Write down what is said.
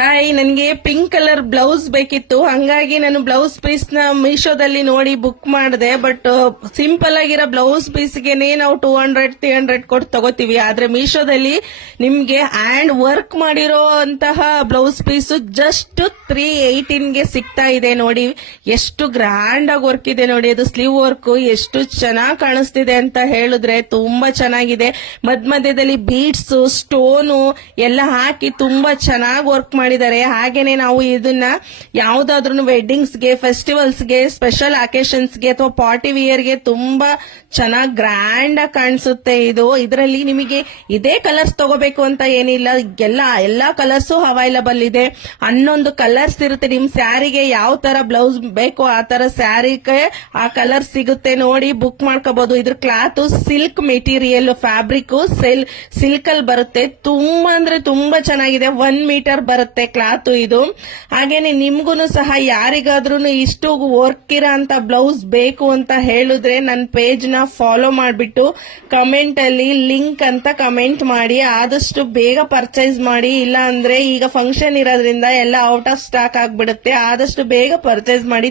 Hi, ನನಗೆ pink colour blouse ಬೇಕಿತ್ತು. ಹಂಗಾಗಿ ನಾನು ಬ್ಲೌಸ್ ಪೀಸ್ ನ ಮೀಶೋದಲ್ಲಿ ನೋಡಿ ಬುಕ್ ಮಾಡಿದೆ. ಬಟ್ ಸಿಂಪಲ್ ಆಗಿರೋ ಬ್ಲೌಸ್ ಪೀಸ್ಗೆನೆ ನಾವು 200-300 ಕೊಟ್ಟು ತಗೋತೀವಿ. ಆದ್ರೆ ಮೀಶೋದಲ್ಲಿ ನಿಮ್ಗೆ ಹ್ಯಾಂಡ್ ವರ್ಕ್ ಮಾಡಿರೋ ಅಂತಹ ಬ್ಲೌಸ್ ಪೀಸ್ ಜಸ್ಟ್ 318ಗೆ ಸಿಗ್ತಾ ಇದೆ. ನೋಡಿ ಎಷ್ಟು ಗ್ರ್ಯಾಂಡ್ ಆಗಿ ವರ್ಕ್ ಇದೆ ನೋಡಿ. ಅದು ಸ್ಲೀವ್ ವರ್ಕ್ ಎಷ್ಟು ಚೆನ್ನಾಗಿ ಕಾಣಿಸ್ತಿದೆ ಅಂತ ಹೇಳಿದ್ರೆ ತುಂಬಾ ಚೆನ್ನಾಗಿದೆ. ಮಧ್ಯದಲ್ಲಿ ಬೀಡ್ಸ್, ಸ್ಟೋನು ಎಲ್ಲ ಹಾಕಿ ತುಂಬಾ ಚೆನ್ನಾಗಿ ವರ್ಕ್ ಮಾಡಿದ್ದಾರೆ. ಹಾಗೇನೆ ನಾವು ಇದನ್ನ ಯಾವ್ದಾದ್ರು ವೆಡ್ಡಿಂಗ್ಸ್ಗೆ, ಫೆಸ್ಟಿವಲ್ಸ್ಗೆ, ಸ್ಪೆಷಲ್ ಅಕೇಶನ್ಸ್ಗೆ ಅಥವಾ ಪಾರ್ಟಿ ವಿಯರ್ಗೆ ತುಂಬಾ ಚೆನ್ನಾಗಿ ಗ್ರ್ಯಾಂಡ್ ಆಗಿ ಕಾಣಿಸುತ್ತೆ. ಇದರಲ್ಲಿ ನಿಮಗೆ ಇದೇ ಕಲರ್ಸ್ ತಗೋಬೇಕು ಅಂತ ಏನಿಲ್ಲ, ಎಲ್ಲಾ ಕಲರ್ಸ್ ಅವೈಲಬಲ್ ಇದೆ. 11 ಕಲರ್ಸ್ ಇರುತ್ತೆ. ನಿಮ್ ಸ್ಯಾರಿಗೆ ಯಾವ ತರ ಬ್ಲೌಸ್ ಬೇಕೋ ಆ ತರ ಸ್ಯಾರಿಗೆ ಆ ಕಲರ್ ಸಿಗುತ್ತೆ. ನೋಡಿ ಬುಕ್ ಮಾಡ್ಕೋಬಹುದು. ಇದ್ರ cloth silk material, fabric silk ಅಲ್ಲಿ ಬರುತ್ತೆ. ತುಂಬಾ ಅಂದ್ರೆ ತುಂಬಾ ಚೆನ್ನಾಗಿದೆ. 1 ಮೀಟರ್ ಬರುತ್ತೆ ಕ್ಲಾತ್ ಇದು. ಹಾಗೇನೆ ನಿಮ್ಗೂನು ಸಹ ಯಾರಿಗಾದ್ರೂ ಇಷ್ಟು ವರ್ಕ್ ಇರೋ ಅಂತ ಬ್ಲೌಸ್ ಬೇಕು ಅಂತ ಹೇಳಿದ್ರೆ ನನ್ನ ಪೇಜ್ ನ ಫಾಲೋ ಮಾಡ್ಬಿಟ್ಟು ಕಮೆಂಟ್ ಅಲ್ಲಿ ಲಿಂಕ್ ಅಂತ ಕಮೆಂಟ್ ಮಾಡಿ. ಆದಷ್ಟು ಬೇಗ ಪರ್ಚೇಸ್ ಮಾಡಿ. ಇಲ್ಲ ಅಂದ್ರೆ ಈಗ ಫಂಕ್ಷನ್ ಇರೋದ್ರಿಂದ ಎಲ್ಲ ಔಟ್ ಆಫ್ ಸ್ಟಾಕ್ ಆಗ್ಬಿಡುತ್ತೆ. ಆದಷ್ಟು ಬೇಗ ಪರ್ಚೇಸ್ ಮಾಡಿ.